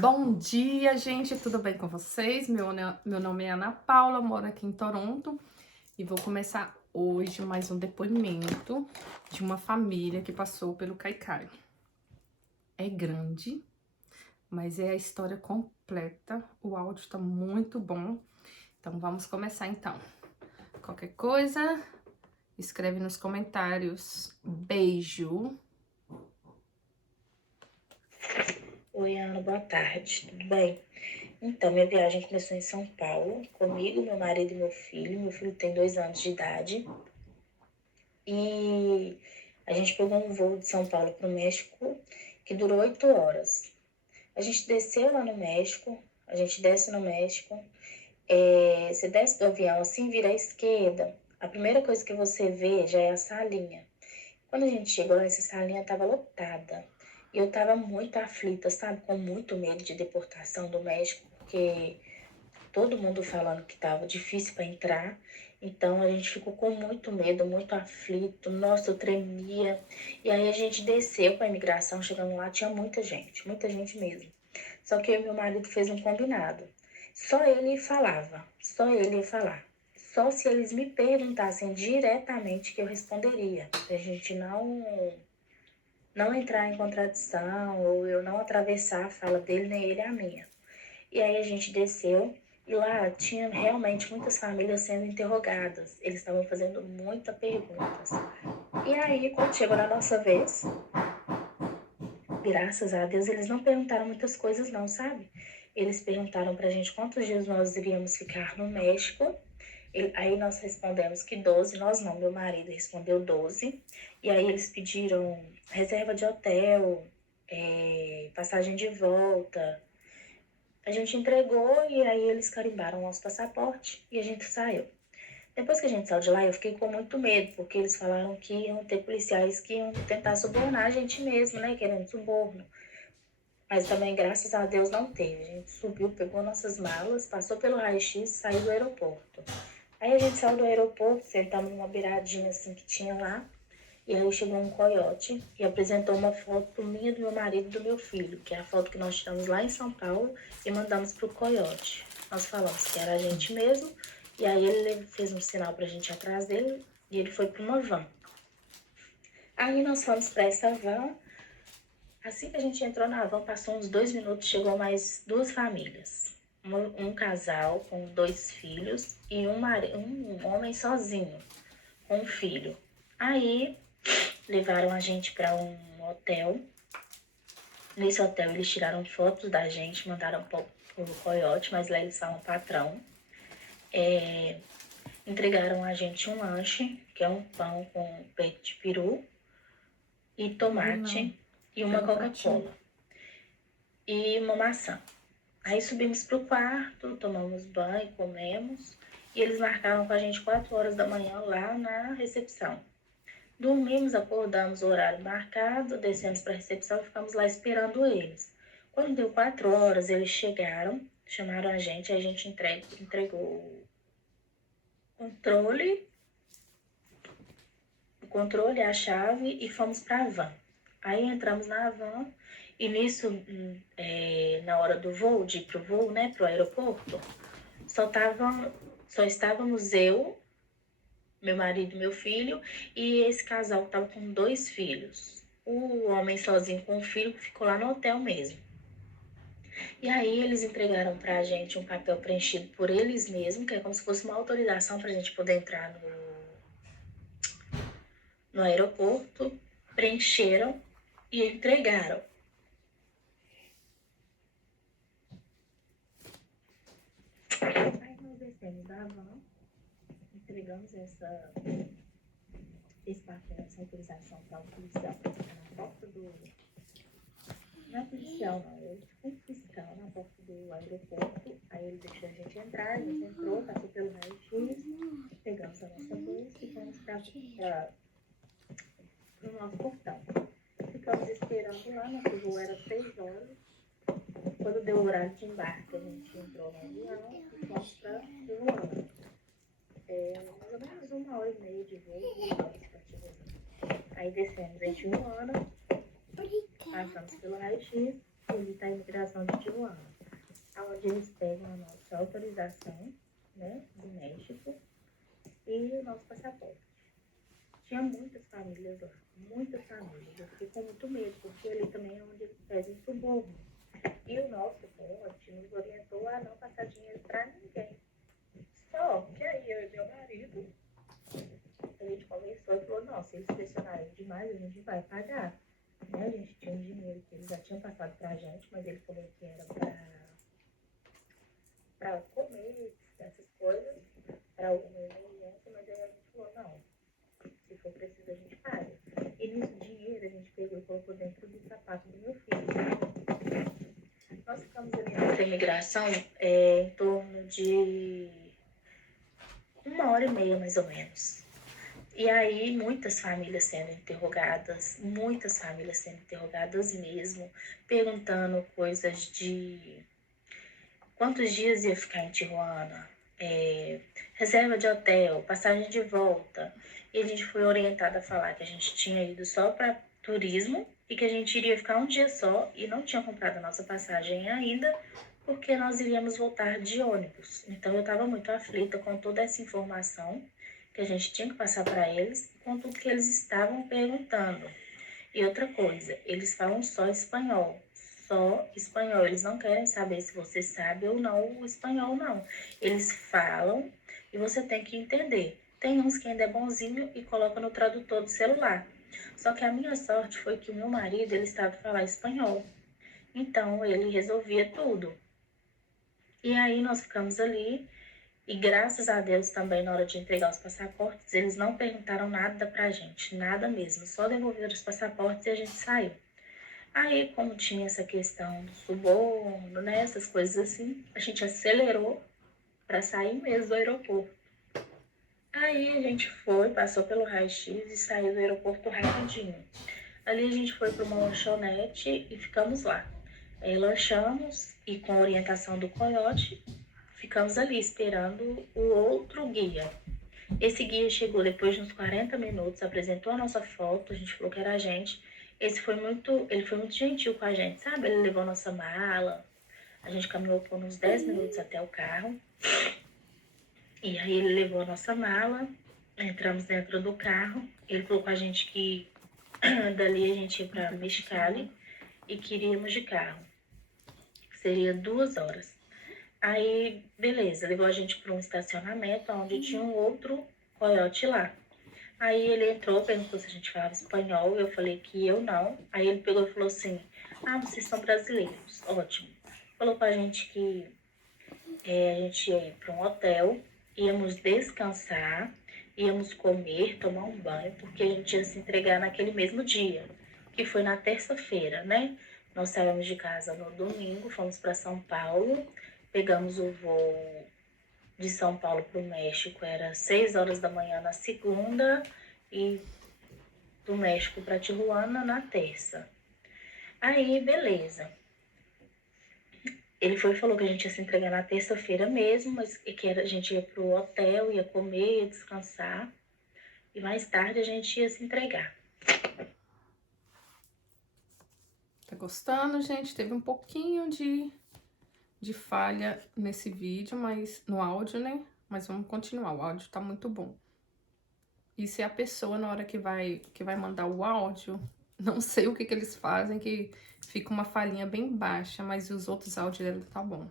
Bom dia, gente, tudo bem com vocês? Meu nome é Ana Paula, moro aqui em Toronto e vou começar hoje mais um depoimento de uma família que passou pelo Caicai. É grande, mas é a história completa, o áudio tá muito bom, então vamos começar então. Qualquer coisa, escreve nos comentários. Beijo! Oi, Ana, boa tarde, tudo bem? Então, minha viagem começou em São Paulo, comigo, meu marido e meu filho. Meu filho tem 2 anos de idade. E a gente pegou um voo de São Paulo para o México, que durou 8 horas. A gente desceu lá no México, a gente desce no México. Você desce do avião assim, vira à esquerda. A primeira coisa que você vê já é a salinha. Quando a gente chegou lá, essa salinha estava lotada. E eu estava muito aflita, sabe? Com muito medo de deportação do México, porque todo mundo falando que estava difícil para entrar. Então a gente ficou com muito medo, muito aflito. Nossa, eu tremia. E aí a gente desceu para a imigração, chegando lá, tinha muita gente mesmo. Só que eu e meu marido fez um combinado. Só ele falava, só ele ia falar. Só se eles me perguntassem diretamente que eu responderia. Pra gente não entrar em contradição ou eu não atravessar a fala dele nem ele a minha. E aí a gente desceu e lá tinha realmente muitas famílias sendo interrogadas. Eles estavam fazendo muitas perguntas. E aí, quando chegou na nossa vez, graças a Deus, eles não perguntaram muitas coisas não, sabe? Eles perguntaram pra gente quantos dias nós iríamos ficar no México. Aí nós respondemos que 12, nós não, meu marido respondeu 12. E aí eles pediram reserva de hotel, passagem de volta. A gente entregou e aí eles carimbaram o nosso passaporte e a gente saiu. Depois que a gente saiu de lá, eu fiquei com muito medo, porque eles falaram que iam ter policiais que iam tentar subornar a gente mesmo, né? Querendo suborno. Mas também, graças a Deus, não teve. A gente subiu, pegou nossas malas, passou pelo raio-x, saiu do aeroporto. Aí a gente saiu do aeroporto, sentamos numa beiradinha assim que tinha lá. E aí chegou um coiote e apresentou uma foto minha, do meu marido e do meu filho, que é a foto que nós tiramos lá em São Paulo e mandamos pro coiote. Nós falamos que era a gente mesmo, e aí ele fez um sinal pra gente ir atrás dele e ele foi para uma van. Aí nós fomos para essa van. Assim que a gente entrou na van, passou uns 2 minutos, chegou mais duas famílias. Um casal com 2 filhos e um homem sozinho com um filho. Aí levaram a gente para um hotel. Nesse hotel eles tiraram fotos da gente, mandaram pro coiote, mas lá eles falam patrão. Entregaram a gente um lanche, que é um pão com peito de peru e tomate e uma Coca-Cola e uma maçã. Aí subimos pro quarto, tomamos banho, comemos e eles marcaram com a gente 4 horas da manhã lá na recepção. Dormimos, acordamos o horário marcado, descemos para a recepção e ficamos lá esperando eles. Quando deu 4 horas, eles chegaram, chamaram a gente entregou o controle, a chave e fomos para a van. Aí entramos na van e nisso, na hora do voo, de ir pro voo, né, pro aeroporto, só estávamos eu, meu marido e meu filho, e esse casal que estava com 2 filhos. O homem sozinho com o filho que ficou lá no hotel mesmo. E aí eles entregaram pra gente um papel preenchido por eles mesmos, que é como se fosse uma autorização pra gente poder entrar no aeroporto. Preencheram e entregaram. Aí nós descemos da van, entregamos esse papel, essa autorização para o policial para ficar na porta do... Não é policial, não. Ele tipo um fiscal na porta do aeroporto. Aí ele deixou a gente entrar, a gente entrou, passou pelo raio-x, pegamos a nossa bolsa e fomos para o nosso portão. Ficamos esperando lá, nosso voo era 6 horas. Quando deu o horário de embarque, a gente entrou no avião e fomos para Tijuana. Mais ou menos 1h30 de voo, 2 horas para Tijuana. Aí descemos em Tijuana, passamos pelo raio-x e ele está a imigração de Tijuana. autorização, né, do México e o nosso passaporte. Tinha muitas famílias lá, muitas famílias. Eu fiquei com muito medo, porque ali também é onde eles pedem suborno. E o nosso ponte nos orientou a não passar dinheiro para ninguém. Só que aí eu e meu marido, a gente conversou e falou, não, se eles pressionarem demais, a gente vai pagar. Né? A gente tinha um dinheiro que eles já tinham passado pra gente, mas ele falou que era para comer, essas coisas, para alguma emergência, mas aí a gente falou, não, se for preciso a gente paga. E nesse dinheiro a gente pegou e colocou dentro do sapato do meu filho. Nós ficamos ali na imigração em torno de 1h30 mais ou menos. E aí muitas famílias sendo interrogadas mesmo, perguntando coisas de quantos dias ia ficar em Tijuana, reserva de hotel, passagem de volta. E a gente foi orientada a falar que a gente tinha ido só para turismo e que a gente iria ficar um dia só e não tinha comprado a nossa passagem ainda, porque nós iríamos voltar de ônibus. Então eu estava muito aflita com toda essa informação que a gente tinha que passar para eles, com tudo que eles estavam perguntando. E outra coisa, eles falam só espanhol. Só espanhol. Eles não querem saber se você sabe ou não o espanhol, não. Eles falam e você tem que entender. Tem uns que ainda é bonzinho e coloca no tradutor do celular. Só que a minha sorte foi que o meu marido, ele sabe falar espanhol. Então, ele resolvia tudo. E aí, nós ficamos ali. E graças a Deus também, na hora de entregar os passaportes, eles não perguntaram nada pra gente. Nada mesmo. Só devolveram os passaportes e a gente saiu. Aí, como tinha essa questão do suborno, né, essas coisas assim, a gente acelerou para sair mesmo do aeroporto. Aí a gente foi, passou pelo raio-x e saiu do aeroporto rapidinho. Ali a gente foi para uma lanchonete e ficamos lá. Aí lanchamos e com a orientação do coiote, ficamos ali esperando o outro guia. Esse guia chegou depois de uns 40 minutos, apresentou a nossa foto, a gente falou que era a gente. Ele foi muito gentil com a gente, sabe? Ele levou a nossa mala, a gente caminhou por uns 10 minutos até o carro. E aí ele levou a nossa mala, entramos dentro do carro. Ele falou com a gente que dali a gente ia para Mexicali e queríamos de carro. Seria 2 horas. Aí, beleza, levou a gente para um estacionamento onde tinha um outro coiote lá. Aí ele entrou, perguntou se a gente falava espanhol, eu falei que eu não. Aí ele pegou e falou assim, vocês são brasileiros, ótimo. Falou pra gente que a gente ia ir para um hotel, íamos descansar, íamos comer, tomar um banho, porque a gente ia se entregar naquele mesmo dia, que foi na terça-feira, né? Nós saímos de casa no domingo, fomos para São Paulo, pegamos o voo de São Paulo para o México, era 6 horas da manhã na segunda e do México para Tijuana na terça. Aí, beleza. Ele falou que a gente ia se entregar na terça-feira mesmo, mas que a gente ia pro hotel, ia comer, ia descansar. E mais tarde a gente ia se entregar. Tá gostando, gente? Teve um pouquinho de falha nesse vídeo, mas no áudio, né? Mas vamos continuar, o áudio tá muito bom. E se a pessoa, na hora que vai mandar o áudio, não sei o que eles fazem, que fica uma falhinha bem baixa, mas os outros áudios dela tá bom.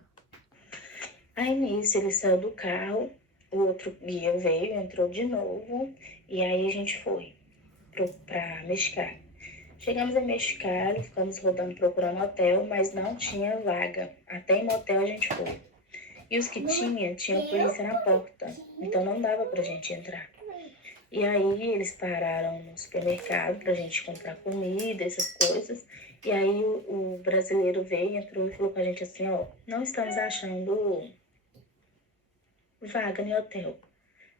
Aí nisso ele saiu do carro, o outro guia veio, entrou de novo, e aí a gente foi pra Mexicali. Chegamos em Mexicali, ficamos rodando procurando hotel, mas não tinha vaga. Até em motel a gente foi. E os que tinham polícia na porta, então não dava pra gente entrar. E aí eles pararam no supermercado pra gente comprar comida, essas coisas. E aí o brasileiro veio, entrou e falou com a gente assim, não estamos achando vaga no hotel.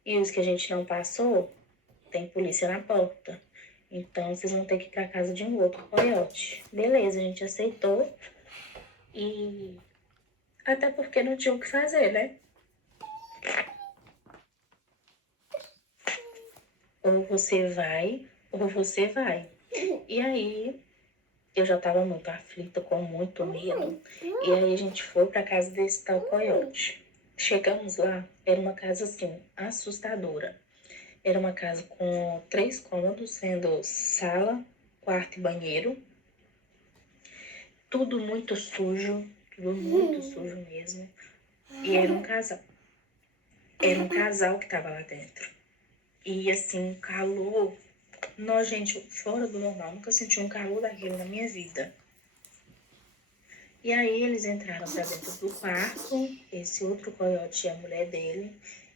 E os que a gente não passou, tem polícia na porta. Então vocês vão ter que ir pra casa de um outro coiote. Beleza, a gente aceitou. E até porque não tinha o que fazer, né? Ou você vai, ou você vai. E aí, eu já tava muito aflita, com muito medo. E aí a gente foi pra casa desse tal coiote. Chegamos lá, era uma casa assim, assustadora. Era uma casa com 3 cômodos, sendo sala, quarto e banheiro. Tudo muito sujo, tudo muito sujo mesmo. E era um casal. Era um casal que tava lá dentro. E assim, um calor. Nós, gente, fora do normal. Nunca senti um calor daquele na minha vida. E aí eles entraram pra dentro do quarto, esse outro coiote e a mulher dele.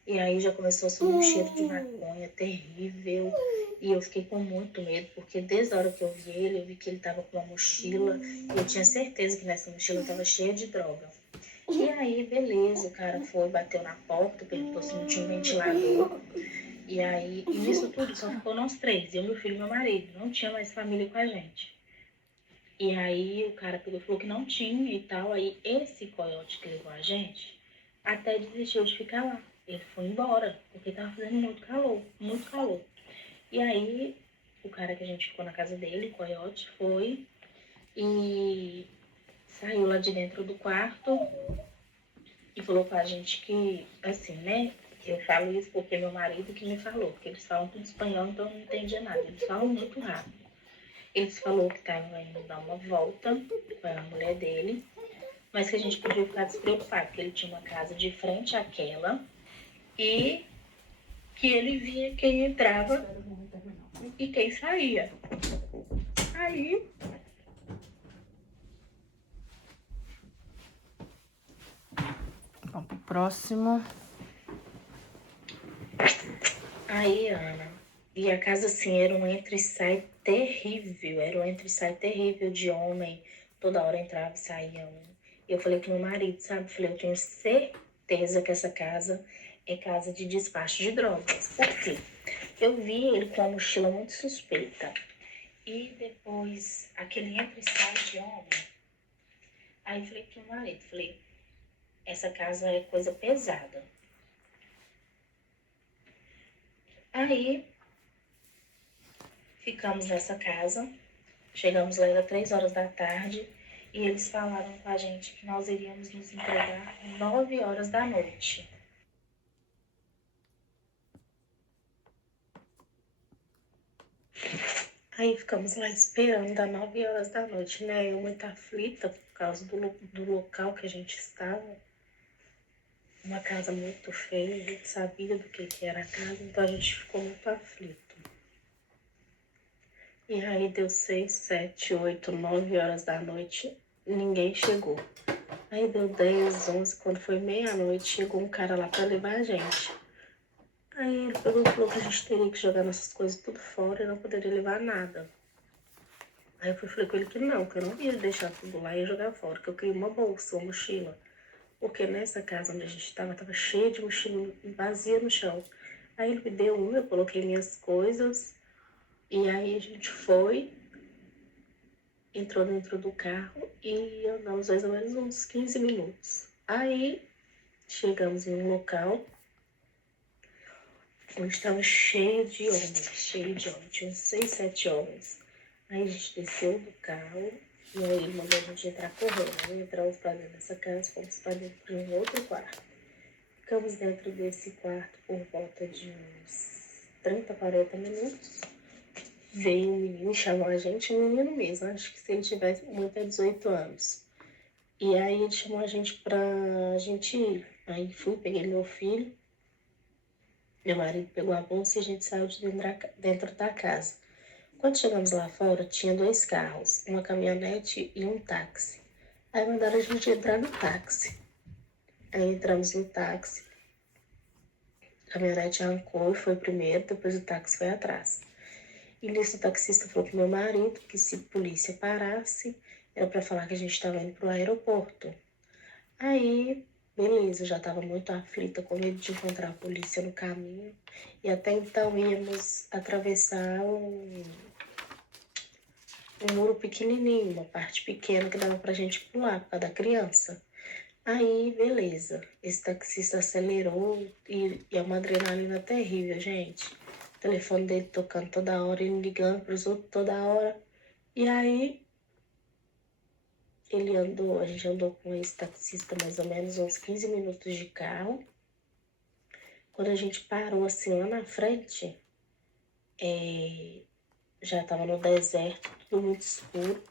E aí já começou a subir um cheiro de maconha terrível. E eu fiquei com muito medo, porque desde a hora que eu vi ele, eu vi que ele tava com uma mochila. E eu tinha certeza que nessa mochila tava cheia de droga. E aí, beleza, o cara foi, bateu na porta, perguntou se não tinha um ventilador. E aí, e nisso tudo só ficou nós 3, eu, meu filho e meu marido. Não tinha mais família com a gente. E aí o cara pegou e falou que não tinha e tal. Aí esse coiote que levou a gente até desistiu de ficar lá. Ele foi embora, porque tava fazendo muito calor, muito calor. E aí o cara que a gente ficou na casa dele, o coiote, foi e saiu lá de dentro do quarto e falou com a gente que, assim, né? Eu falo isso porque meu marido que me falou, porque eles falam tudo espanhol, então eu não entendia nada. Eles falam muito rápido. Eles falou que estava indo dar uma volta com a mulher dele, mas que a gente podia ficar despreocupado, porque ele tinha uma casa de frente àquela e que ele via quem entrava e quem saía. Aí, Vamos pro próximo. Ana, e a casa assim era um entra e sai terrível, era um entra e sai terrível de homem, toda hora entrava e saía um. E eu falei com meu marido, sabe? Falei, eu tenho certeza que essa casa é casa de despacho de drogas. Por quê? Eu vi ele com uma mochila muito suspeita. E depois, aquele entra e sai de homem. Aí eu falei pro meu marido, falei, essa casa é coisa pesada. Aí, ficamos nessa casa, chegamos lá, era 3 horas da tarde, e eles falaram com a gente que nós iríamos nos entregar 9 horas da noite. Aí ficamos lá esperando das 9 horas da noite, né? Eu muito aflita por causa do local que a gente estava. Uma casa muito feia, a gente sabia do que era a casa, então a gente ficou muito aflito. E aí deu 6, 7, 8, 9 horas da noite, ninguém chegou. Aí deu 10, 11, quando foi meia-noite, chegou um cara lá pra levar a gente. Aí ele pegou e falou que a gente teria que jogar nossas coisas tudo fora e não poderia levar nada. Aí eu falei com ele que eu não ia deixar tudo lá e ia jogar fora, que eu queria uma bolsa, uma mochila. Porque nessa casa onde a gente estava cheia de mochila vazia no chão. Aí ele me deu uma, eu coloquei minhas coisas, e aí a gente foi, entrou dentro do carro e andamos mais ou menos uns 15 minutos. Aí chegamos em um local onde estava cheio de homens, tinha uns 6, 7 homens. Aí a gente desceu do carro e aí ele mandou a gente entrar correndo. Aí entramos para dentro dessa casa, fomos para dentro de um outro quarto. Ficamos dentro desse quarto por volta de uns 30, 40 minutos. Veio um menino e chamou a gente, um menino mesmo, acho que se ele tivesse muito é 18 anos. E aí ele chamou a gente pra gente ir. Aí fui, peguei meu filho, meu marido pegou a bolsa e a gente saiu de dentro da casa. Quando chegamos lá fora, tinha 2 carros, uma caminhonete e um táxi. Aí mandaram a gente entrar no táxi. Aí entramos no táxi. A caminhonete arrancou e foi primeiro, depois o táxi foi atrás. E nisso o taxista falou pro meu marido que se a polícia parasse, era para falar que a gente estava indo pro aeroporto. Aí, beleza, eu já estava muito aflita, com medo de encontrar a polícia no caminho. E até então íamos atravessar um muro pequenininho, uma parte pequena que dava pra gente pular por causa da criança. Aí, beleza, esse taxista acelerou e é uma adrenalina terrível, gente. O telefone dele tocando toda hora, ele ligando pros outros toda hora. E aí, a gente andou com esse taxista mais ou menos uns 15 minutos de carro. Quando a gente parou assim lá na frente, já tava no deserto, tudo muito escuro.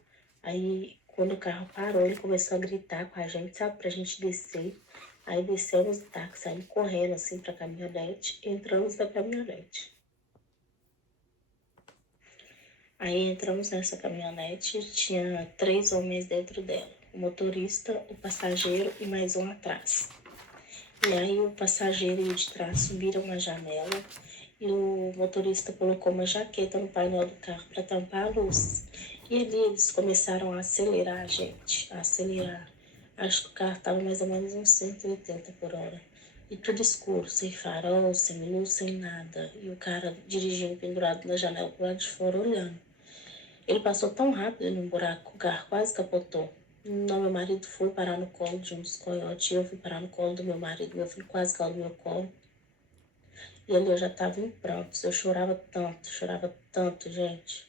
Aí, quando o carro parou, ele começou a gritar com a gente, sabe, pra gente descer. Aí descemos do táxi, saímos correndo assim pra caminhonete, entramos na caminhonete. Aí entramos nessa caminhonete, tinha 3 homens dentro dela. O motorista, o passageiro e mais um atrás. E aí o passageiro e o de trás subiram na janela e o motorista colocou uma jaqueta no painel do carro para tampar a luz. E ali eles começaram a acelerar a gente, a acelerar. Acho que o carro estava mais ou menos uns 180 por hora. E tudo escuro, sem farol, sem luz, sem nada. E o cara dirigindo pendurado na janela pro lado de fora olhando. Ele passou tão rápido num buraco que o carro quase capotou. Não, meu marido foi parar no colo de um dos coiotes, eu fui parar no colo do meu marido, meu filho quase caiu no meu colo. E ali eu já tava em prantos, eu chorava tanto, gente.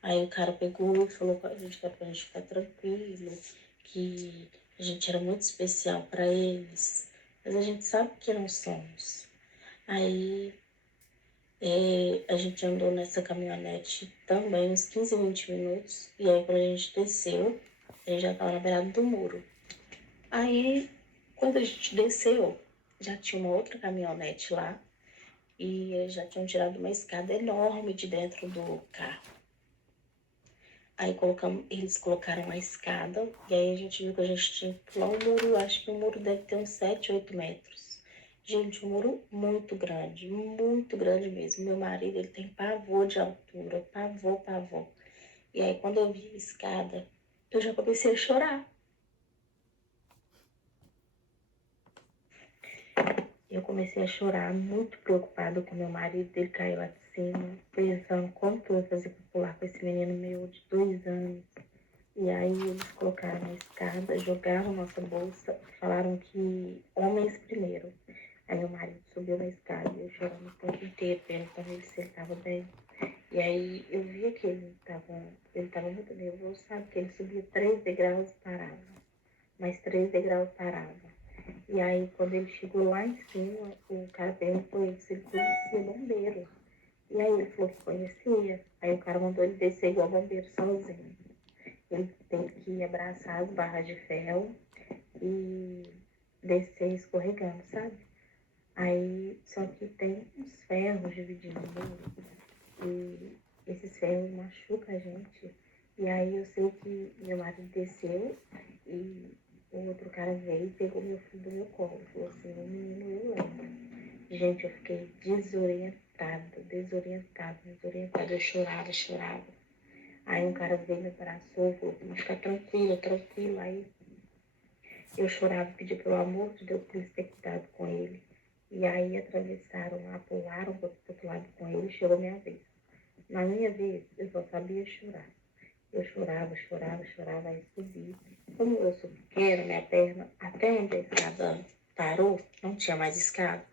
Aí o cara pegou e falou com a gente que era pra gente ficar tranquilo, que a gente era muito especial para eles, mas a gente sabe que não somos. Aí a gente andou nessa caminhonete também uns 15, 20 minutos, e aí quando a gente desceu, a gente já estava na beirada do muro. Aí, quando a gente desceu, já tinha uma outra caminhonete lá, e eles já tinham tirado uma escada enorme de dentro do carro. Aí eles colocaram a escada, e aí a gente viu que a gente tinha que pular o muro, acho que o muro deve ter uns 7, 8 metros. Gente, um muro muito grande mesmo. Meu marido, ele tem pavor de altura, pavor. E aí, quando eu vi a escada, eu já comecei a chorar. Eu comecei a chorar, muito preocupada com meu marido. Ele caiu lá de cima, pensando como que eu ia fazer para pular com esse menino meu de 2 anos. E aí eles colocaram na escada, jogaram nossa bolsa, falaram que homens primeiro. Aí meu marido subiu na escada e eu chorando o tempo inteiro, perguntando ele se ele estava bem. E aí eu via que ele estava muito nervoso, sabe? Que ele subia 3 degraus e parava, mais 3 degraus e parava. E aí quando ele chegou lá em cima, o cara perguntou ele se ele conhecia bombeiro. E aí ele falou que conhecia. Aí o cara mandou ele descer igual bombeiro sozinho. Ele tem que abraçar as barras de ferro e descer escorregando, sabe? Aí, só que tem uns ferros dividindo o muro e esses ferros machucam a gente. E aí eu sei que meu marido desceu e o outro cara veio e pegou meu filho do meu colo. Falou assim, o menino eu lembro. Gente, eu fiquei desorientada. Eu chorava. Aí um cara veio me abraçou e falou, mas fica tranquilo. Aí eu chorava, pedi pelo amor de Deus que eles tenham cuidado com ele. E aí atravessaram lá, pularam para o outro lado com ele, chegou minha vez. Na minha vez, eu só sabia chorar. Eu chorava, aí subi. Como eu sou pequena, minha perna, até onde a escada parou, não tinha mais escada.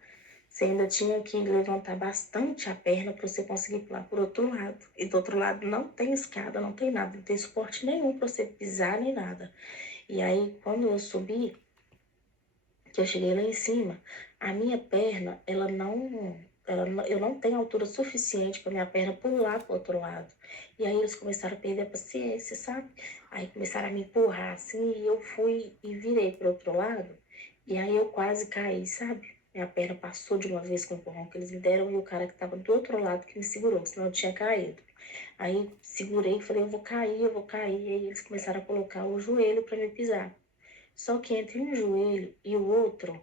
Você ainda tinha que levantar bastante a perna para você conseguir pular por outro lado. E do outro lado não tem escada, não tem nada, não tem suporte nenhum para você pisar nem nada. E aí, quando eu subi, que eu cheguei lá em cima, a minha perna, eu não tenho altura suficiente para minha perna pular para o outro lado. E aí eles começaram a perder a paciência, sabe? Aí começaram a me empurrar assim, e eu fui e virei para o outro lado. E aí eu quase caí, sabe? Minha perna passou de uma vez com o empurrão que eles me deram e o cara que estava do outro lado que me segurou, senão eu tinha caído. Aí segurei e falei, eu vou cair. E aí eles começaram a colocar o joelho para me pisar. Só que entre um joelho e o outro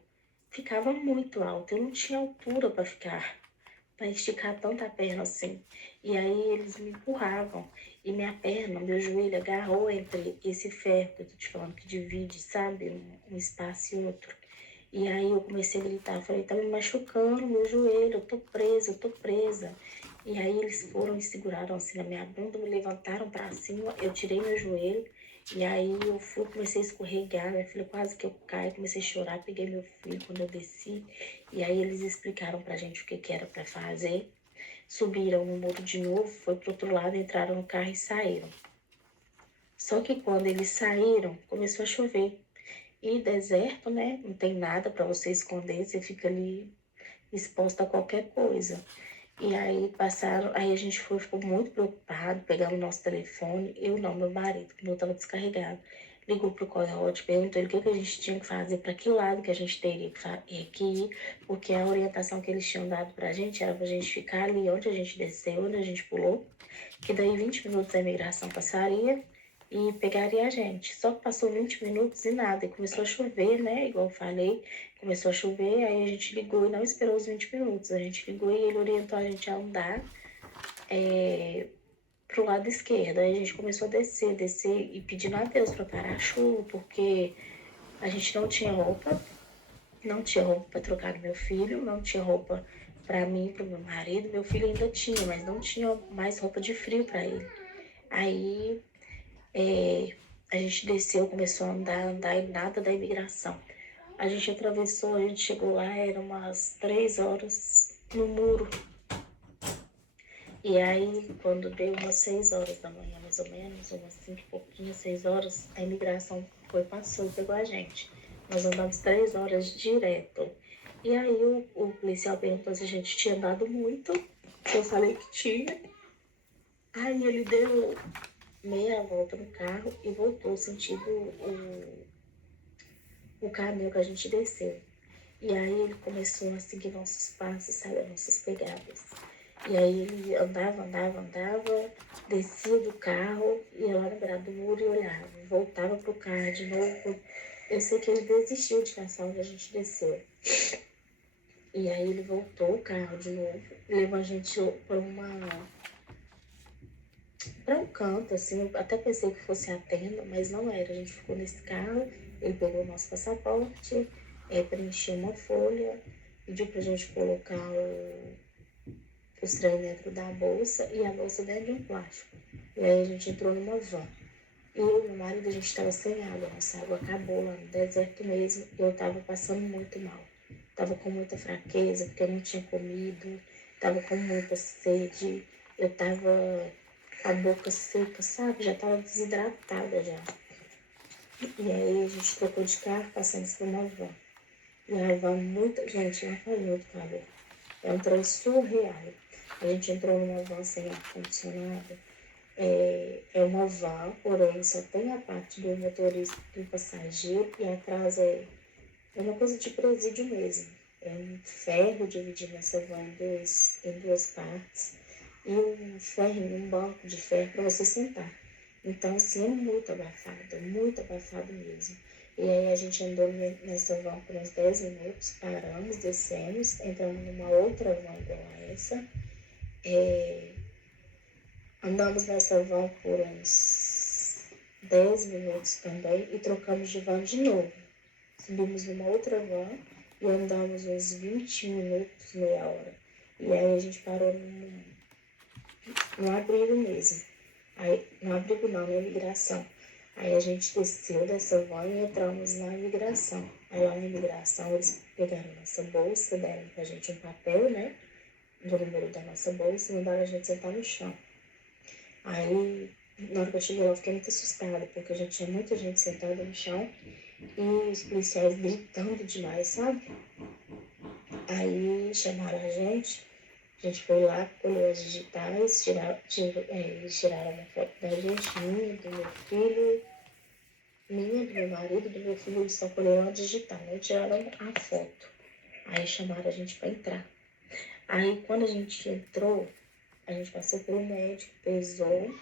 ficava muito alto. Eu não tinha altura para esticar tanta perna assim. E aí eles me empurravam. E minha perna, meu joelho agarrou entre esse ferro que eu tô te falando, que divide, sabe? Um espaço e outro. E aí eu comecei a gritar, falei, tá me machucando meu joelho, eu tô presa. E aí eles foram e seguraram assim na minha bunda, me levantaram para cima, eu tirei meu joelho, e aí eu comecei a escorregar, minha filha quase que eu caí, comecei a chorar, peguei meu filho quando eu desci, e aí eles explicaram pra gente o que era para fazer, subiram no muro de novo, foi pro outro lado, entraram no carro e saíram. Só que quando eles saíram, começou a chover. E deserto, né? Não tem nada para você esconder, você fica ali exposta a qualquer coisa. E aí passaram, aí a gente ficou muito preocupado, pegamos o nosso telefone, eu não, meu marido, que o meu estava descarregado. Ligou pro coiote, perguntou ele o que a gente tinha que fazer, para que lado que a gente teria que ir, porque a orientação que eles tinham dado pra gente era pra gente ficar ali onde a gente desceu, onde a gente pulou, que daí 20 minutos a imigração passaria e pegaria a gente. Só que passou 20 minutos e nada, e começou a chover, né? Igual eu falei, começou a chover, aí a gente ligou e não esperou os 20 minutos. A gente ligou e ele orientou a gente a andar pro lado esquerdo. Aí a gente começou a descer, descer e pedindo a Deus para parar a chuva, porque a gente não tinha roupa, não tinha roupa para trocar no meu filho, não tinha roupa para mim, para o meu marido. Meu filho ainda tinha, mas não tinha mais roupa de frio para ele. Aí a gente desceu, começou a andar, andar e nada da imigração. A gente atravessou, a gente chegou lá, era umas 3 horas no muro. E aí, quando deu umas 6 horas da manhã, mais ou menos, umas 5 e pouquinho, 6 horas, a imigração foi, passou e pegou a gente. Nós andamos 3 horas direto. E aí o policial perguntou se a gente tinha andado muito. Eu falei que tinha. Aí ele deu meia volta no carro e voltou sentido o caminho que a gente desceu. E aí ele começou a seguir nossos passos, sabe, nossas pegadas. E aí ele andava, andava, andava, descia do carro, ia lá no beirado do muro e olhava, voltava pro carro de novo. Eu sei que ele desistiu de caçar onde a gente desceu. E aí ele voltou o carro de novo, levou a gente para um canto, assim, eu até pensei que fosse a tenda, mas não era. A gente ficou nesse carro, ele pegou o nosso passaporte, preencheu uma folha, pediu pra gente colocar os trem dentro da bolsa e a bolsa dentro de um plástico. E aí a gente entrou numa van. E eu e meu marido, a gente estava sem água, nossa água acabou lá no deserto mesmo, e eu estava passando muito mal. Tava com muita fraqueza, porque eu não tinha comido, tava com muita sede, eu tava com a boca seca, sabe? Já tava desidratada já. E aí a gente trocou de carro, passamos por uma van. E a van, muita gente, não faz muito calor. É um trem surreal. A gente entrou numa van sem ar-condicionado. É uma van, porém só tem a parte do motorista e do passageiro e atrás é uma coisa de presídio mesmo. É um ferro dividindo essa van em duas partes e um ferro, um banco de ferro para você sentar. Então, assim, é muito abafado mesmo. E aí a gente andou nessa van por uns 10 minutos, paramos, descemos, entramos numa outra van igual a essa. Andamos nessa van por uns 10 minutos também e trocamos de van de novo. Subimos numa outra van e andamos uns 20 minutos, meia hora. E aí a gente parou num abrigo mesmo. Aí, no abrigo não, na imigração. Aí a gente desceu dessa van e entramos na imigração. Aí lá na imigração eles pegaram nossa bolsa, deram pra gente um papel, né? Do número da nossa bolsa e mandaram a gente sentar no chão. Aí, na hora que eu cheguei lá, eu fiquei muito assustada, porque já tinha muita gente sentada no chão e os policiais gritando demais, sabe? Aí chamaram a gente foi lá, colheu as digitais, eles tiraram uma foto da gente, minha, do meu filho, minha, do meu marido, do meu filho, eles só colheram a digital, né? Tiraram a foto. Aí chamaram a gente para entrar. Aí quando a gente entrou, a gente passou pelo médico, pesou.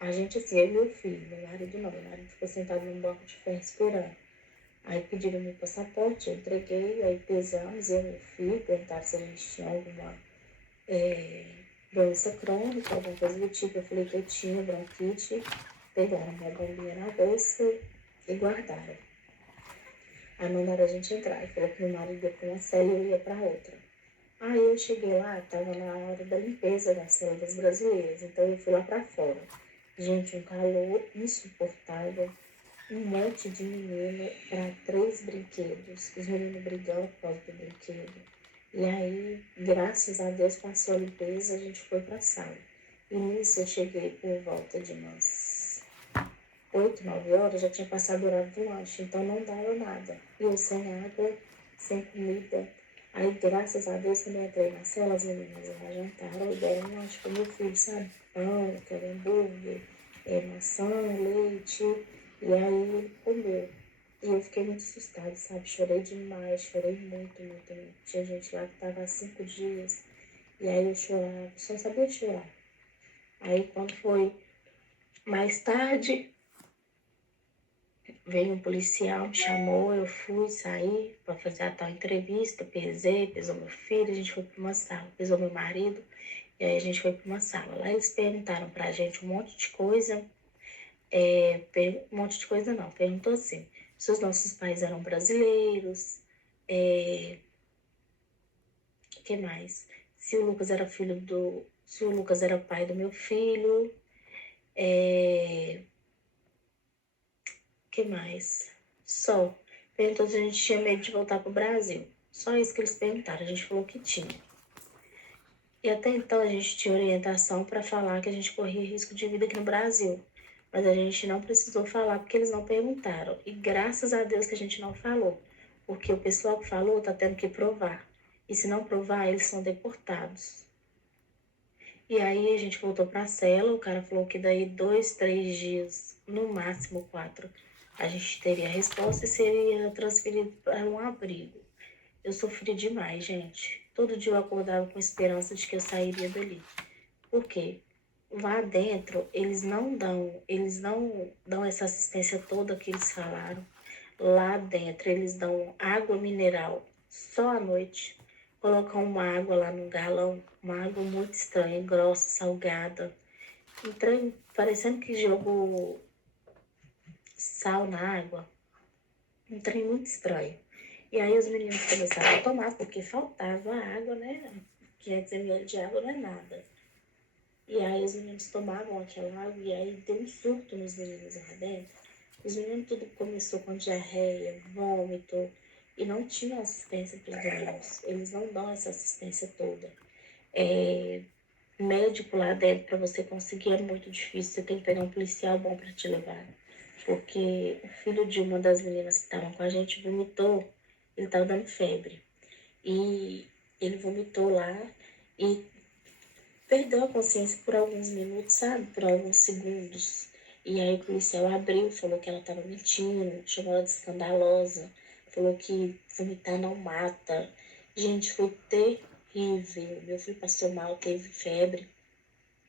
A gente, assim, eu e meu filho, meu marido não, meu marido ficou sentado num banco de ferro esperando. Aí pediram meu passaporte, eu entreguei, aí pesamos, eu e meu filho, perguntaram se a gente tinha alguma doença crônica, alguma coisa do tipo. Eu falei que eu tinha bronquite, pegaram uma bombinha na bolsa e guardaram. Aí mandaram a gente entrar, e falou que meu marido ia para uma cela e eu ia para outra. Aí eu cheguei lá, estava na hora da limpeza das celas brasileiras, então eu fui lá para fora. Gente, um calor insuportável, um monte de menino para 3 brinquedos, os meninos brigando por causa do brinquedo. E aí, graças a Deus, passou a limpeza, a gente foi para a sala. E nisso eu cheguei por volta de umas 8, 9 horas, já tinha passado o horário do lanche, então não dava nada. E eu sem água, sem comida. Aí, graças a Deus, quando eu entrei na cela, as meninas já jantaram e deram um lanche pro meu filho, sabe? Pão, aquele hambúrguer, maçã, leite. E aí ele comeu. E eu fiquei muito assustada, sabe? Chorei demais, chorei muito, muito, muito. Tinha gente lá que tava há 5 dias. E aí eu chorava, só sabia chorar. Aí quando foi mais tarde, veio um policial, me chamou, eu fui sair para fazer a tal entrevista, pesou meu filho, a gente foi para uma sala, pesou meu marido, e aí a gente foi para uma sala. Lá eles perguntaram pra gente um monte de coisa, um monte de coisa não, perguntou assim, se os nossos pais eram brasileiros, o que mais? Se o Lucas era se o Lucas era pai do meu filho, que mais? Só. Perguntou se a gente tinha medo de voltar pro Brasil. Só isso que eles perguntaram. A gente falou que tinha. E até então a gente tinha orientação para falar que a gente corria risco de vida aqui no Brasil. Mas a gente não precisou falar porque eles não perguntaram. E graças a Deus que a gente não falou. Porque o pessoal que falou tá tendo que provar. E se não provar, eles são deportados. E aí a gente voltou para a cela, o cara falou que daí 2, 3 dias, no máximo 4, a gente teria a resposta e seria transferido para um abrigo. Eu sofri demais, gente. Todo dia eu acordava com esperança de que eu sairia dali. Por quê? Lá dentro, eles não dão essa assistência toda que eles falaram. Lá dentro, eles dão água mineral só à noite. Colocam uma água lá no galão, uma água muito estranha, grossa, salgada. Entrei parecendo que jogou sal na água. Um trem muito estranho. E aí os meninos começaram a tomar, porque faltava água, né? 500 ml de água não é nada. E aí os meninos tomavam aquela água e aí deu um surto nos meninos lá dentro. Os meninos tudo começou com diarreia, vômito, e não tinha assistência para os meninos. Eles não dão essa assistência toda. Médico lá dentro, para você conseguir, é muito difícil. Você tem que pegar um policial bom para te levar. Porque o filho de uma das meninas que estavam com a gente vomitou, ele estava dando febre. E ele vomitou lá e perdeu a consciência por alguns minutos, sabe? Por alguns segundos. E aí o policial abriu, falou que ela estava mentindo, chamou ela de escandalosa, falou que vomitar não mata. Gente, foi terrível. Meu filho passou mal, teve febre.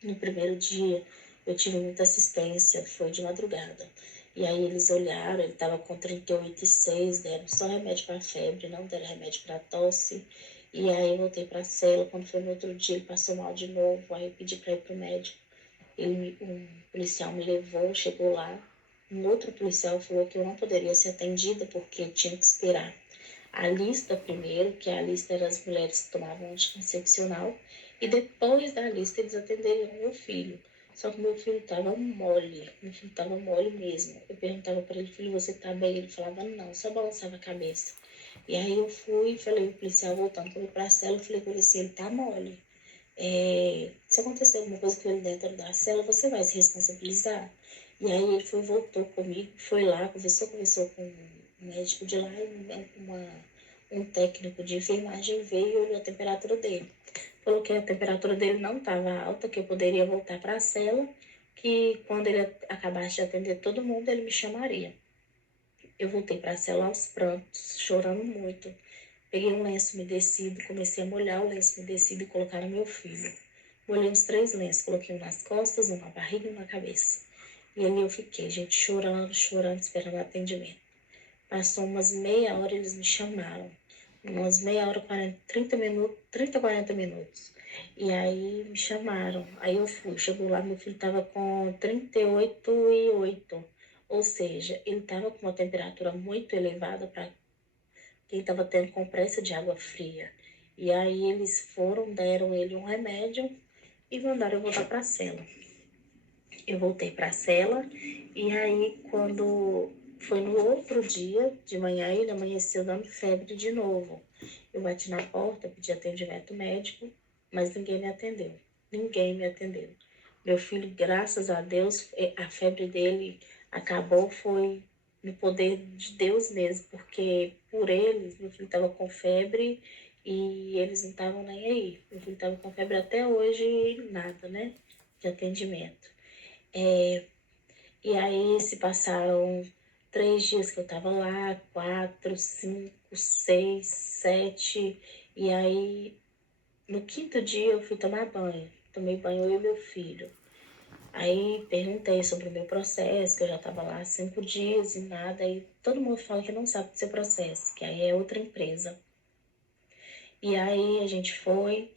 No primeiro dia, eu tive muita assistência, foi de madrugada. E aí eles olharam, ele estava com 38,6, deram só remédio para febre, não deram remédio para tosse. E aí eu voltei para a cela, quando foi no outro dia ele passou mal de novo, aí eu pedi para ir para o médico. Um policial me levou, chegou lá. Um outro policial falou que eu não poderia ser atendida porque tinha que esperar a lista primeiro, que a lista era as mulheres que tomavam anticoncepcional, e depois da lista eles atenderiam meu filho. Só que meu filho estava mole mesmo. Eu perguntava para ele, filho, você tá bem? Ele falava, não, só balançava a cabeça. E aí eu fui, falei, o policial voltando para a cela, eu falei com ele assim, ele tá mole. Se acontecer alguma coisa com ele dentro da cela, você vai se responsabilizar? E aí ele foi, voltou comigo, foi lá, conversou com um médico de lá e um técnico de enfermagem veio e olhou a temperatura dele. Falou que a temperatura dele não estava alta, que eu poderia voltar para a cela, que quando ele acabasse de atender todo mundo, ele me chamaria. Eu voltei para a cela aos prantos, chorando muito. Peguei um lenço umedecido, comecei a molhar o lenço umedecido e colocar no meu filho. Molhei uns 3 lenços, coloquei um nas costas, um na barriga e um na cabeça. E ali eu fiquei, gente, chorando, esperando atendimento. Passou umas meia hora, eles me chamaram. Umas meia hora, 40 minutos. E aí me chamaram. Aí eu fui, chegou lá, meu filho estava com 38,8. Ou seja, ele estava com uma temperatura muito elevada para ele estava tendo compressa de água fria. E aí eles foram, deram ele um remédio e mandaram eu voltar para a cela. Eu voltei para a cela e aí quando foi no outro dia, de manhã, ele amanheceu dando febre de novo. Eu bati na porta, pedi atendimento médico, mas ninguém me atendeu. Ninguém me atendeu. Meu filho, graças a Deus, a febre dele acabou foi no poder de Deus mesmo, porque por eles, meu filho estava com febre e eles não estavam nem aí. Meu filho estava com febre até hoje, nada, né, de atendimento. E aí se passaram 3 dias que eu tava lá, 4, 5, 6, 7, e aí no quinto dia eu fui tomar banho. Tomei banho eu e meu filho. Aí perguntei sobre o meu processo, que eu já estava lá há 5 dias e nada. Aí todo mundo fala que não sabe do seu processo, que aí é outra empresa. E aí a gente foi,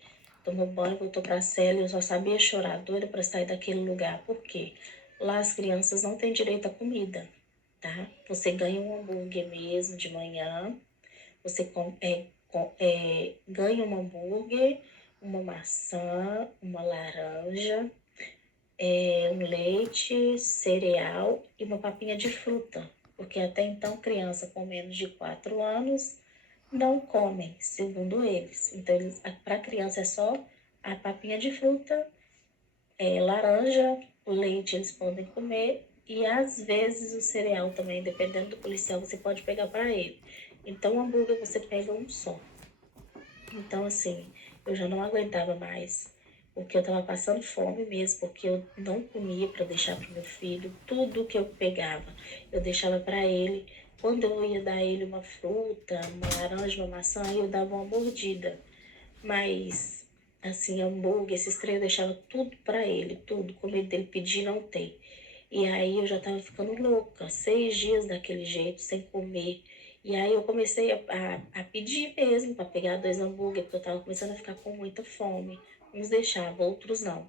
tomou banho, voltou para a cela e eu só sabia chorar, doida para sair daquele lugar. Por quê? Lá as crianças não têm direito à comida, tá? Você ganha um hambúrguer mesmo de manhã, você ganha um hambúrguer, uma maçã, uma laranja, um leite, cereal e uma papinha de fruta. Porque até então criança com menos de 4 anos não comem, segundo eles. Então, para criança é só a papinha de fruta, laranja, o leite eles podem comer e às vezes o cereal também, dependendo do policial, você pode pegar para ele. Então, o hambúrguer você pega um só. Então, assim, eu já não aguentava mais, porque eu estava passando fome mesmo, porque eu não comia para deixar para o meu filho. Tudo que eu pegava, eu deixava para ele. Quando eu ia dar ele uma fruta, uma laranja, uma maçã, eu dava uma mordida. Mas, assim, hambúrguer, esses três, eu deixava tudo para ele, tudo, com medo dele pedir, não ter. E aí eu já tava ficando louca, 6 dias daquele jeito, sem comer. E aí eu comecei a pedir mesmo para pegar 2 hambúrguer, porque eu tava começando a ficar com muita fome. Uns deixava, outros não.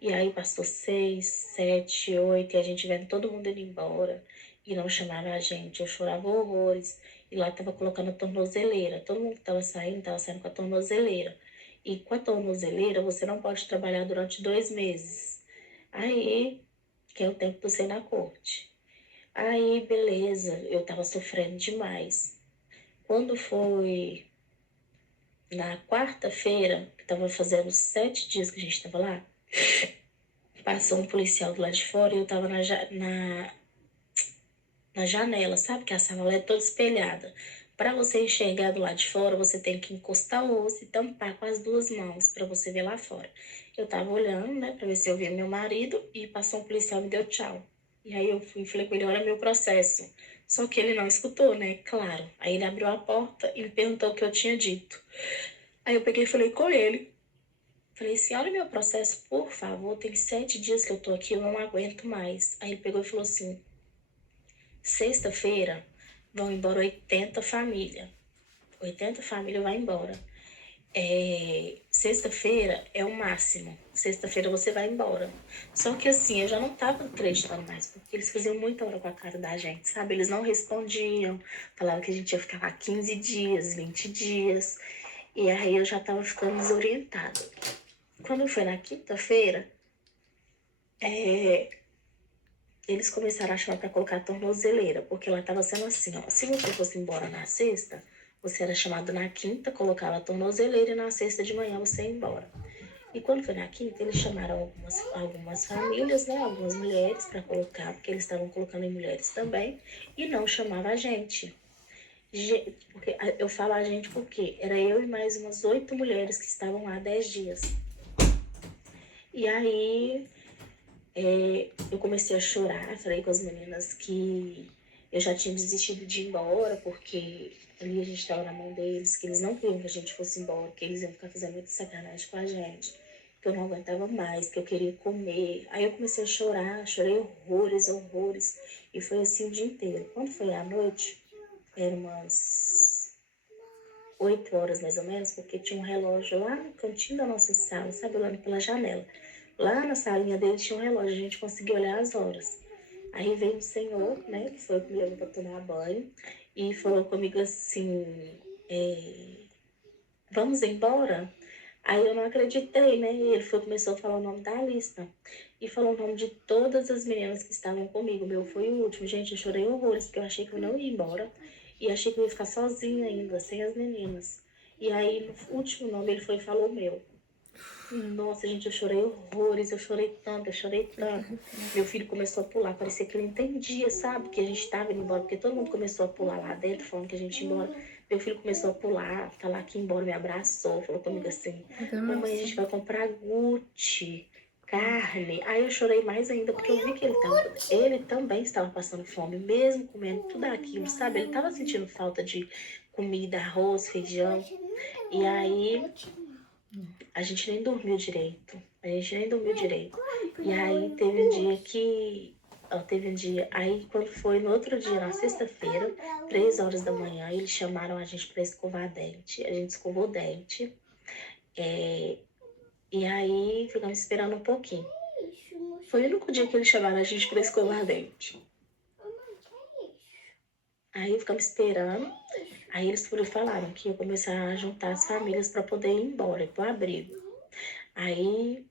E aí passou 6, 7, 8, e a gente vendo todo mundo indo embora e não chamava a gente. Eu chorava horrores. E lá tava colocando a tornozeleira. Todo mundo que tava saindo com a tornozeleira. E com a tornozeleira você não pode trabalhar durante 2 meses. Aí, que é o tempo que eu sei na corte. Aí, beleza, eu tava sofrendo demais. Quando foi na quarta-feira, que tava fazendo 7 dias que a gente tava lá, passou um policial do lado de fora e eu tava na janela, sabe? Que a sala é toda espelhada. Para você enxergar do lado de fora, você tem que encostar o osso e tampar com as 2 mãos para você ver lá fora. Eu tava olhando, né, para ver se eu via meu marido e passou um policial e me deu tchau. E aí eu fui e falei com ele, olha meu processo. Só que ele não escutou, né? Claro. Aí ele abriu a porta e me perguntou o que eu tinha dito. Aí eu peguei e falei com ele. Falei assim, olha meu processo, por favor, tem 7 dias que eu tô aqui, eu não aguento mais. Aí ele pegou e falou assim, sexta-feira vão embora 80 famílias. 80 famílias vai embora. Sexta-feira é o máximo. Sexta-feira você vai embora. Só que assim, eu já não tava acreditando mais, porque eles faziam muita hora com a cara da gente, sabe? Eles não respondiam, falavam que a gente ia ficar lá 15 dias, 20 dias. E aí eu já tava ficando desorientada. Quando foi na quinta-feira, eles começaram a chamar para colocar a tornozeleira, porque ela estava sendo assim, ó. Se você fosse embora na sexta, você era chamado na quinta, colocava a tornozeleira e na sexta de manhã você ia embora. E quando foi na quinta, eles chamaram algumas famílias, né, algumas mulheres para colocar, porque eles estavam colocando em mulheres também, e não chamava a gente. Porque eu falo a gente porque era eu e mais umas 8 mulheres que estavam lá 10 dias. E aí eu comecei a chorar, falei com as meninas que eu já tinha desistido de ir embora, porque ali a gente estava na mão deles, que eles não queriam que a gente fosse embora, que eles iam ficar fazendo muita sacanagem com a gente, que eu não aguentava mais, que eu queria comer. Aí eu comecei a chorar, chorei horrores, horrores, e foi assim o dia inteiro. Quando foi à noite, eram umas 8 horas mais ou menos, porque tinha um relógio lá no cantinho da nossa sala, sabe, olhando pela janela. Lá na salinha dele tinha um relógio, a gente conseguia olhar as horas. Aí veio o senhor, né, que foi o que me levou para tomar banho, e falou comigo assim, vamos embora? Aí eu não acreditei, né, e ele começou a falar o nome da lista, e falou o nome de todas as meninas que estavam comigo. O meu foi o último, gente, eu chorei horrores, porque eu achei que eu não ia embora, e achei que eu ia ficar sozinha ainda, sem as meninas. E aí, no último nome, ele foi e falou o meu. Nossa, gente, eu chorei horrores, eu chorei tanto, eu chorei tanto. Meu filho começou a pular, parecia que ele entendia, sabe? Que a gente tava indo embora, porque todo mundo começou a pular lá dentro, falando que a gente ia embora. Meu filho começou a pular, falar que ia embora, me abraçou, falou comigo assim, mamãe, a gente vai comprar Gucci, carne. Aí eu chorei mais ainda, porque eu vi que ele também estava passando fome, mesmo comendo tudo aquilo, sabe? Ele estava sentindo falta de comida, arroz, feijão. E aí a gente nem dormiu direito. A gente nem dormiu direito. E aí teve um dia que. Ó, teve um dia. Aí quando foi no outro dia, na sexta-feira, 3 horas da manhã, eles chamaram a gente pra escovar dente. A gente escovou o dente. E aí ficamos esperando um pouquinho. Foi o único dia que eles chamaram a gente pra escovar dente. Aí ficamos esperando. Aí eles falaram que ia começar a juntar as famílias para poder ir embora, pro abrigo. Aí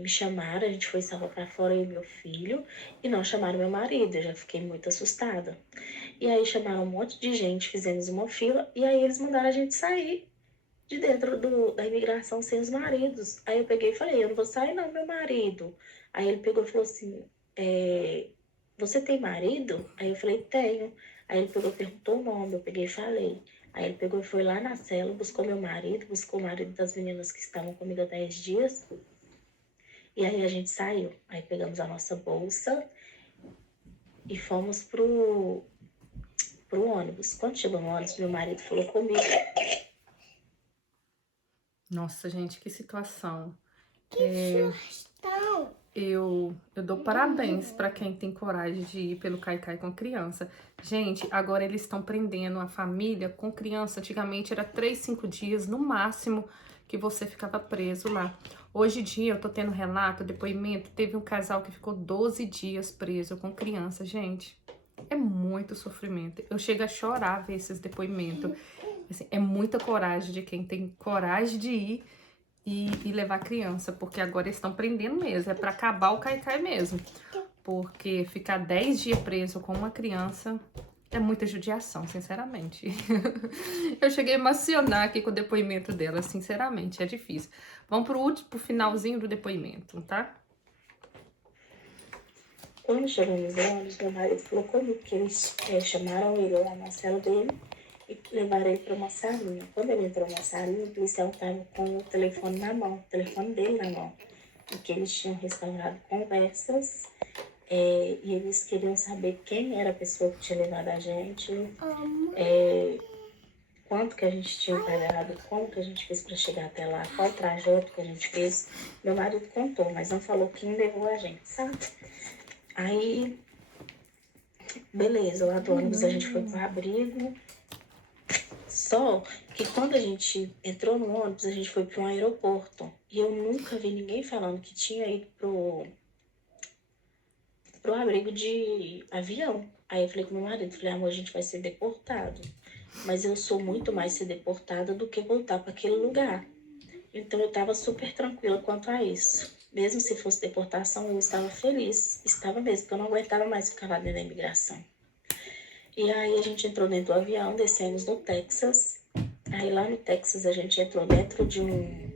me chamaram, a gente foi salva para fora, eu e meu filho, e não chamaram meu marido, eu já fiquei muito assustada. E aí chamaram um monte de gente, fizemos uma fila, e aí eles mandaram a gente sair de dentro da imigração sem os maridos. Aí eu peguei e falei, eu não vou sair não, meu marido. Aí ele pegou e falou assim, você tem marido? Aí eu falei, tenho. Aí ele pegou e perguntou o nome, eu peguei e falei. Aí ele pegou e foi lá na cela, buscou meu marido, buscou o marido das meninas que estavam comigo há 10 dias. E aí a gente saiu. Aí pegamos a nossa bolsa e fomos pro ônibus. Quando chegou no ônibus, meu marido falou comigo. Nossa, gente, que situação. Eu dou parabéns para quem tem coragem de ir pelo Caicai com criança. Gente, agora eles estão prendendo a família com criança. Antigamente era 3, 5 dias no máximo que você ficava preso lá. Hoje em dia eu tô tendo relato, depoimento, teve um casal que ficou 12 dias preso com criança, gente. É muito sofrimento. Eu chego a chorar ver esses depoimentos. Assim, é muita coragem de quem tem coragem de ir e levar criança, porque agora eles estão prendendo mesmo, é para acabar o Caicai mesmo. Porque ficar 10 dias preso com uma criança é muita judiação, sinceramente. Eu cheguei a emocionar aqui com o depoimento dela, sinceramente, é difícil. Vamos pro finalzinho do depoimento, tá? Quando chegamos no ônibus, meu marido falou comigo que eles chamaram ele lá na cela dele e levaram ele para uma salinha. Quando ele entrou na salinha, o policial estava com o telefone na mão, o telefone dele na mão. E que eles tinham restaurado conversas e eles queriam saber quem era a pessoa que tinha levado a gente, quanto que a gente tinha pagado, como que a gente fez para chegar até lá, qual o trajeto que a gente fez. Meu marido contou, mas não falou quem levou a gente, sabe? Aí, beleza, lá do ônibus a gente foi pro abrigo. Só que quando a gente entrou no ônibus, a gente foi para um aeroporto. E eu nunca vi ninguém falando que tinha ido pro abrigo de avião. Aí eu falei com meu marido, falei, amor, a gente vai ser deportado. Mas eu sou muito mais ser deportada do que voltar para aquele lugar. Então eu estava super tranquila quanto a isso. Mesmo se fosse deportação, eu estava feliz. Estava mesmo, porque eu não aguentava mais ficar lá dentro da imigração. E aí a gente entrou dentro do avião, descemos no Texas. Aí lá no Texas a gente entrou dentro de um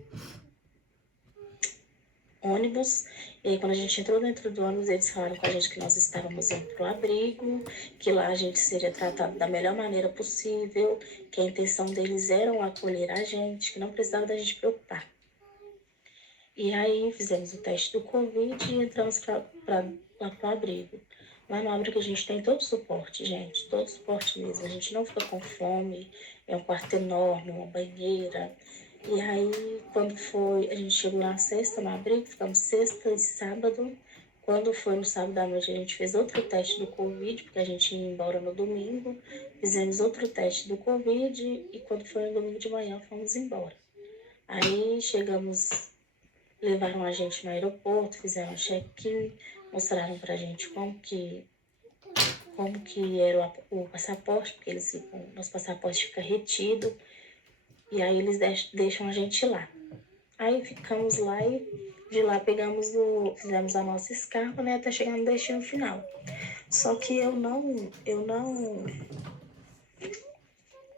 ônibus. E aí quando a gente entrou dentro do ônibus, eles falaram com a gente que nós estávamos indo para o abrigo, que lá a gente seria tratado da melhor maneira possível, que a intenção deles era acolher a gente, que não precisava da gente preocupar. E aí fizemos o teste do Covid e entramos lá para o abrigo. Lá no abrigo a gente tem todo o suporte, gente, todo o suporte mesmo. A gente não fica com fome, é um quarto enorme, uma banheira. E aí, quando foi, a gente chegou na sexta no abrigo, ficamos sexta e sábado. Quando foi no sábado à noite, a gente fez outro teste do Covid, porque a gente ia embora no domingo. Fizemos outro teste do Covid e quando foi no domingo de manhã, fomos embora. Aí chegamos, levaram a gente no aeroporto, fizeram um check-in, mostraram pra gente como que era o passaporte, porque nosso passaporte fica retido, e aí eles deixam a gente lá. Aí ficamos lá e de lá fizemos a nossa escala, né, até chegar no destino final. Só que eu não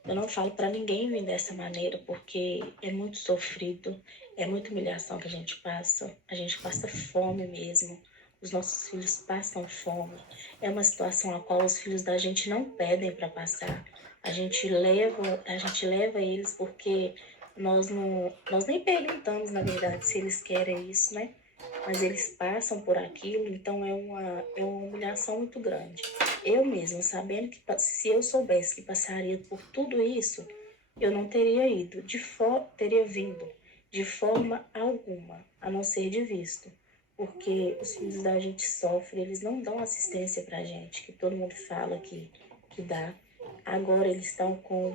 Eu não falo para ninguém vir dessa maneira, porque é muito sofrido, é muita humilhação que a gente passa fome mesmo, os nossos filhos passam fome. É uma situação a qual os filhos da gente não pedem para passar. A gente leva eles porque nós nem perguntamos, na verdade, se eles querem isso, né? Mas eles passam por aquilo, então é uma humilhação muito grande. Eu mesma, sabendo que se eu soubesse que passaria por tudo isso, eu não teria ido, teria vindo de forma alguma, a não ser de visto. Porque os filhos da gente sofrem, eles não dão assistência pra gente, que todo mundo fala que dá. Agora eles estão com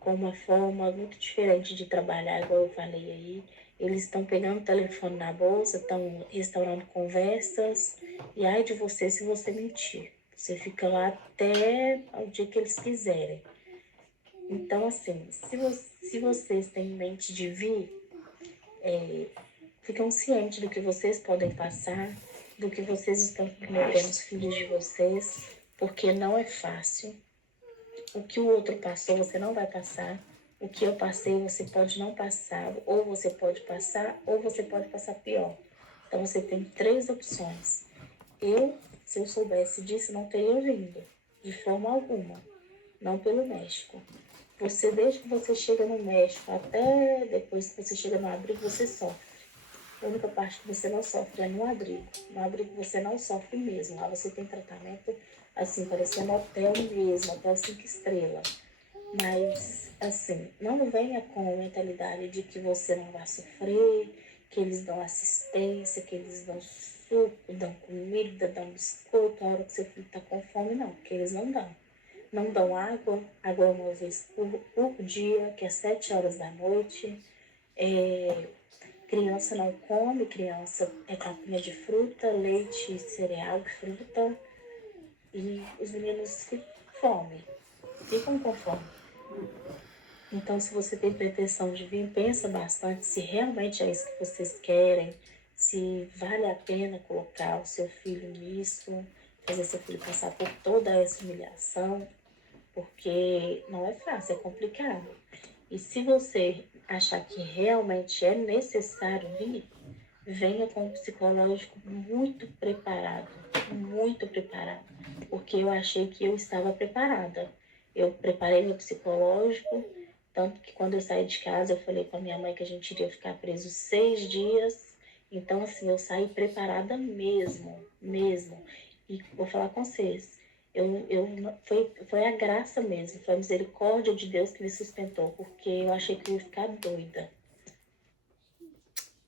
uma forma muito diferente de trabalhar, igual eu falei aí. Eles estão pegando o telefone na bolsa, estão restaurando conversas. E ai de você se você mentir. Você fica lá até o dia que eles quiserem. Então, assim, se vocês têm em mente de vir, ficam cientes do que vocês podem passar, do que vocês estão submetendo os filhos de vocês, porque não é fácil. O que o outro passou, você não vai passar. O que eu passei, você pode não passar, ou você pode passar, ou você pode passar pior. Então, você tem 3 opções. Se eu soubesse disso, não teria vindo, de forma alguma, não pelo México. Desde que você chega no México, até depois que você chega no abrigo, você sofre. A única parte que você não sofre é no abrigo. No abrigo você não sofre mesmo. Lá você tem tratamento, assim, parecendo hotel mesmo, hotel 5 estrelas. Mas, assim, não venha com a mentalidade de que você não vai sofrer, que eles dão assistência, que eles dão suco, dão comida, dão biscoito, a hora que seu filho está com fome, não, porque eles não dão. Não dão água, água é uma vez por dia, que é 7 horas da noite. Criança não come, criança é capinha de fruta, leite, cereal e fruta. E os meninos ficam com fome. Então, se você tem pretensão de vir, pensa bastante se realmente é isso que vocês querem, se vale a pena colocar o seu filho nisso, fazer seu filho passar por toda essa humilhação, porque não é fácil, é complicado. E se você achar que realmente é necessário vir, venha com um psicológico muito preparado, porque eu achei que eu estava preparada. Eu preparei meu psicológico, tanto que quando eu saí de casa eu falei com a minha mãe que a gente iria ficar preso 6 dias. Então, assim, eu saí preparada mesmo. E vou falar com vocês, foi a graça mesmo, foi a misericórdia de Deus que me sustentou, porque eu achei que eu ia ficar doida.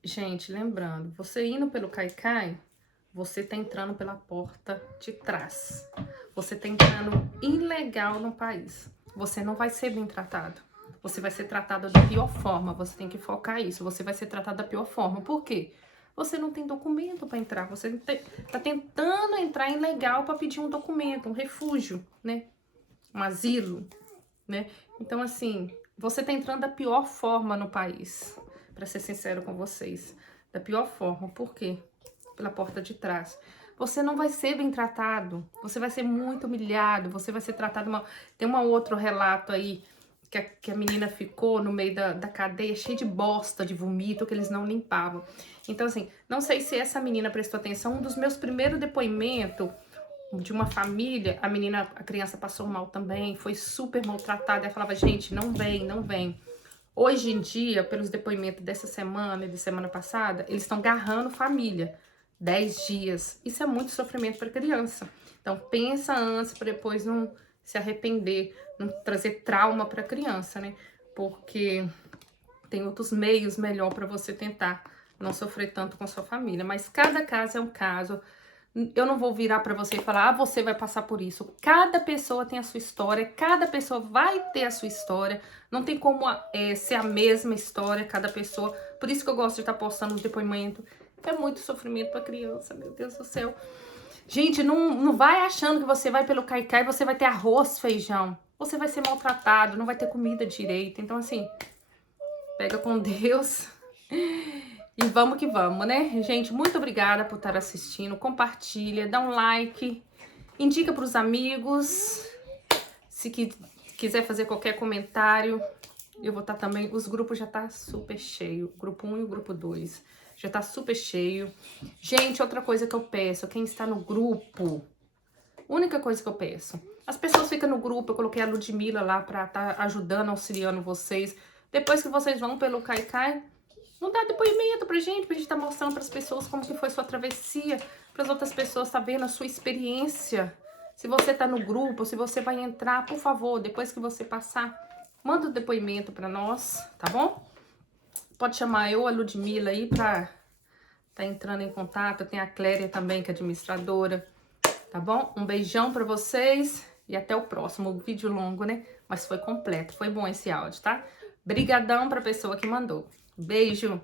Gente, lembrando, você indo pelo Caicai, você tá entrando pela porta de trás. Você tá entrando ilegal no país. Você não vai ser bem tratado. Você vai ser tratado da pior forma. Você tem que focar isso. Você vai ser tratado da pior forma. Por quê? Você não tem documento para entrar. Você tá tentando entrar ilegal para pedir um documento, um refúgio, né? Um asilo, né? Então, assim, você tá entrando da pior forma no país. Para ser sincero com vocês. Da pior forma. Por quê? Pela porta de trás. Você não vai ser bem tratado. Você vai ser muito humilhado. Você vai ser tratado mal. Tem um outro relato aí que a menina ficou no meio da cadeia, cheia de bosta, de vomito, que eles não limpavam. Então, assim, não sei se essa menina prestou atenção. Um dos meus primeiros depoimentos de uma família, a criança passou mal também, foi super maltratada. Ela falava, gente, não vem. Hoje em dia, pelos depoimentos dessa semana e de semana passada, eles estão agarrando família. 10 dias. Isso é muito sofrimento para criança. Então, pensa antes para depois não se arrepender, não trazer trauma para criança, né? Porque tem outros meios melhor para você tentar não sofrer tanto com a sua família. Mas cada caso é um caso. Eu não vou virar para você e falar, você vai passar por isso. Cada pessoa tem a sua história, cada pessoa vai ter a sua história. Não tem como ser a mesma história, cada pessoa. Por isso que eu gosto de estar postando um depoimento. É muito sofrimento para criança, meu Deus do céu. Gente, não vai achando que você vai pelo Caicai e você vai ter arroz, feijão. Você vai ser maltratado, não vai ter comida direito. Então, assim, pega com Deus e vamos que vamos, né? Gente, muito obrigada por estar assistindo. Compartilha, dá um like, indica para os amigos. Se quiser fazer qualquer comentário, eu vou estar também. Os grupos já tá super cheio. O grupo 1 e o grupo 2 já tá super cheio. Gente, outra coisa que eu peço, quem está no grupo, única coisa que eu peço, as pessoas ficam no grupo, eu coloquei a Ludmilla lá pra estar ajudando, auxiliando vocês. Depois que vocês vão pelo Caicai, não dá depoimento pra gente tá mostrando pras pessoas como que foi sua travessia, para as outras pessoas tá vendo a sua experiência. Se você tá no grupo, se você vai entrar, por favor, depois que você passar, manda o depoimento pra nós, tá bom? Pode chamar eu, a Ludmilla aí, pra tá entrando em contato. Tem a Cléria também, que é administradora, tá bom? Um beijão pra vocês e até o próximo. Vídeo longo, né? Mas foi completo, foi bom esse áudio, tá? Brigadão pra pessoa que mandou. Beijo!